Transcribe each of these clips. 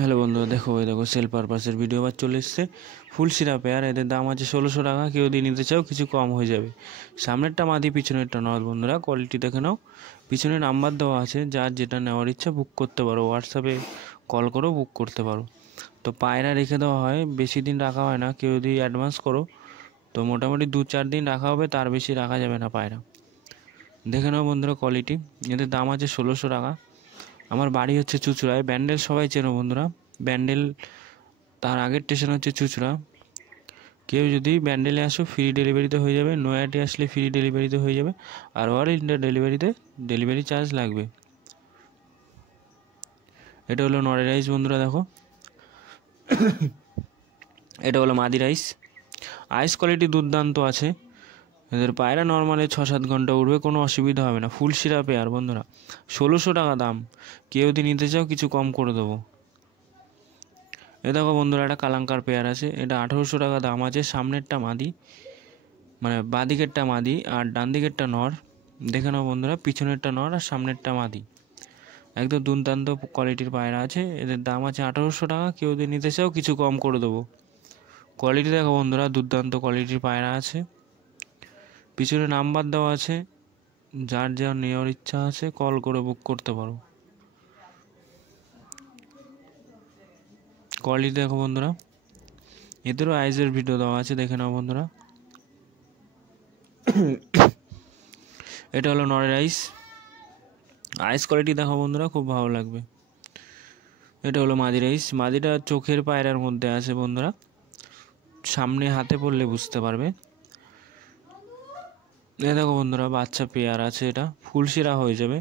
Hello বন্ধুরা, দেখো দেখো সেল পারপাসের ভিডিও আবার চলে এসছে। ফুল সিরা পেয়ার, এদের দাম আছে 1600 টাকা। কেউ যদি নিতে চাও কিছু কম হয়ে যাবে। সামনেরটা মাদি, পিছনেরটা নর। বন্ধুরা কোয়ালিটি দেখে নাও। পিছনে নাম্বার দেওয়া আছে, যার যেটা নেওয়ার ইচ্ছা বুক করতে পারো, হোয়াটসঅ্যাপে কল করো, বুক করতে পারো। তো পায়রা রেখে দেওয়া হয়, বেশি দিন রাখা হয় না। কেউ যদি অ্যাডভান্স করো তো মোটামুটি 2-4 দিন রাখা হবে, তার বেশি রাখা যাবে না পায়রা। দেখে নাও বন্ধুরা কোয়ালিটি। এদের দাম আছে 1600 টাকা। আমার বাড়ি হচ্ছে চুঁচুড়ায়। ব্যান্ডেল সবাই চেনো বন্ধুরা। ব্যান্ডেল তার আগের স্টেশন হচ্ছে চুঁচুড়া। কেউ যদি ব্যান্ডেলে আসো ফ্রি ডেলিভারিতে হয়ে যাবে, নয়াটি আসলে ফ্রি ডেলিভারিতে হয়ে যাবে, আর অল ইন্ডিয়া ডেলিভারিতে ডেলিভারি চার্জ লাগবে। এটা হলো নরের রাইস বন্ধুরা, দেখো। এটা হলো মাদি রাইস। আইস কোয়ালিটি দুর্দান্ত আছে। এদের পায়রা নর্মালে 6-7 ঘন্টা উঠবে, কোনো অসুবিধা হবে না। ফুল সিরা পেয়ার বন্ধুরা, 1600 টাকা দাম। কেউ যদি নিতে চাও কিছু কম করে দেবো। এ দেখো বন্ধুরা, একটা কালাঙ্কার পেয়ার আছে, এটা 1800 টাকা দাম আছে। সামনেরটা মাদি, মানে বাঁ দিকেরটা মাদি আর ডান দিকেরটা নর। দেখে নাও বন্ধুরা, পিছনেরটা নর আর সামনেরটা মাদি। একদম দুর্দান্ত কোয়ালিটির পায়রা আছে। এদের দাম আছে 1800 টাকা। কেউ যদি নিতে চাও কিছু কম করে দেবো। কোয়ালিটি দেখো বন্ধুরা, দুর্দান্ত কোয়ালিটির পায়রা আছে। পিছনে নাম্বার দেওয়া আছে, যার যা নেওয়ার ইচ্ছা আছে কল করে বুক করতে পারো। কোয়ালিটি দেখো বন্ধুরা। এদেরও আইজের ভিডিও দেওয়া আছে, দেখে নাও বন্ধুরা। এটা হলো নরের আইস। আইস কোয়ালিটি দেখো বন্ধুরা, খুব ভালো লাগবে। এটা হলো মাদি রাইস। মাদিটা চোখের পায়রার মধ্যে আছে বন্ধুরা, সামনে হাতে পড়লে বুঝতে পারবে। এ দেখো বন্ধুরা, বাচ্চা পেয়ার আছে, এটা ফুল সিরা হয়ে যাবে।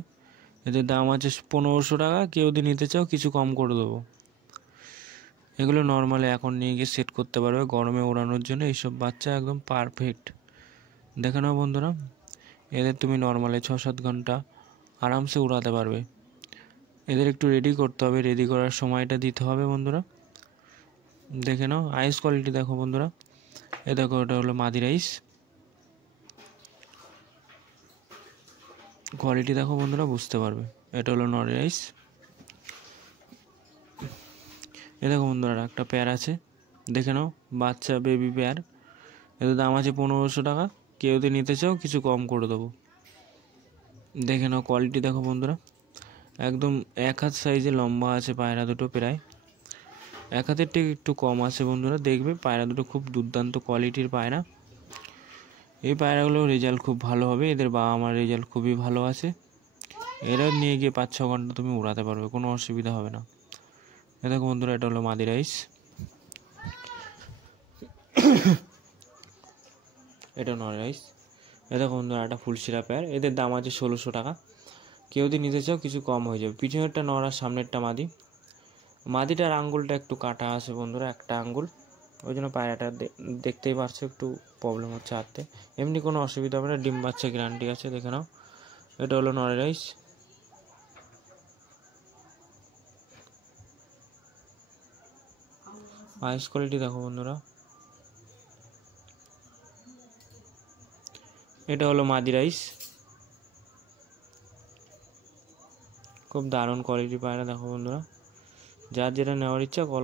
এদের দাম আছে 1500 টাকা। কেউ যদি নিতে চাও কিছু কম করে দেবো। এগুলো নর্মালি এখন নিয়ে গিয়ে সেট করতে পারবে গরমে ওড়ানোর জন্য। এইসব বাচ্চা একদম পারফেক্ট। দেখে নাও বন্ধুরা, এদের তুমি নর্মালে 6-7 ঘন্টা আরামসে উড়াতে পারবে। এদের একটু রেডি করতে হবে, রেডি করার সময়টা দিতে হবে বন্ধুরা। দেখে নাও আইস কোয়ালিটি দেখো বন্ধুরা। এ দেখো, এটা হলো মাদি রাইস। কোয়ালিটি দেখো বন্ধুরা, বুঝতে পারবে। এটা হলো নর রাইস। এ দেখো বন্ধুরা, একটা পেয়ার আছে, দেখে নাও, বাচ্চা বেবি পেয়ার। এদের দাম আছে 1500 টাকা। কেউ যদি নিতে চাও কিছু কম করে দেবো। দেখে নাও কোয়ালিটি দেখো বন্ধুরা, একদম 1 হাত সাইজে লম্বা আছে পায়রা দুটো, প্রায় 1 হাতের থেকে একটু কম আছে বন্ধুরা। দেখবে পায়রা দুটো খুব দুর্দান্ত কোয়ালিটির পায়রা। এই পায়রাগুলোর রেজাল্ট খুব ভালো হবে। এদের বাবা মার রেজাল্ট খুবই ভালো আছে। এরা নিয়ে গিয়ে 5-6 ঘন্টা তুমি উড়াতে পারবে, কোনো অসুবিধা হবে না। এ দেখো বন্ধুরা, এটা হলো মাদি রাইস। এটা নর রাইস। এ দেখো বন্ধুরা, একটা ফুল সিরা পেয়ার। এদের দাম আছে 1600 টাকা। কেউ যদি নিতে চাও কিছু কম হয়ে যাবে। পিছনেরটা নর আর সামনেরটা মাদি। মাদিটার আঙ্গুলটা একটু কাটা আছে বন্ধুরা, একটা আঙ্গুল, ওই জন্য পায়রাটা দেখতেই পারছো একটু প্রবলেম হচ্ছে হাতে। এমনি কোনো অসুবিধা হবে না, ডিম বাচ্চা গ্যারান্টি আছে। দেখে নাও, এটা হলো নরের রাইস। আইস কোয়ালিটি দেখো বন্ধুরা। এটা হলো মাদি রাইস। খুব দারুণ কোয়ালিটি পায়রা দেখো বন্ধুরা। যার যেটা নেওয়ার ইচ্ছা কল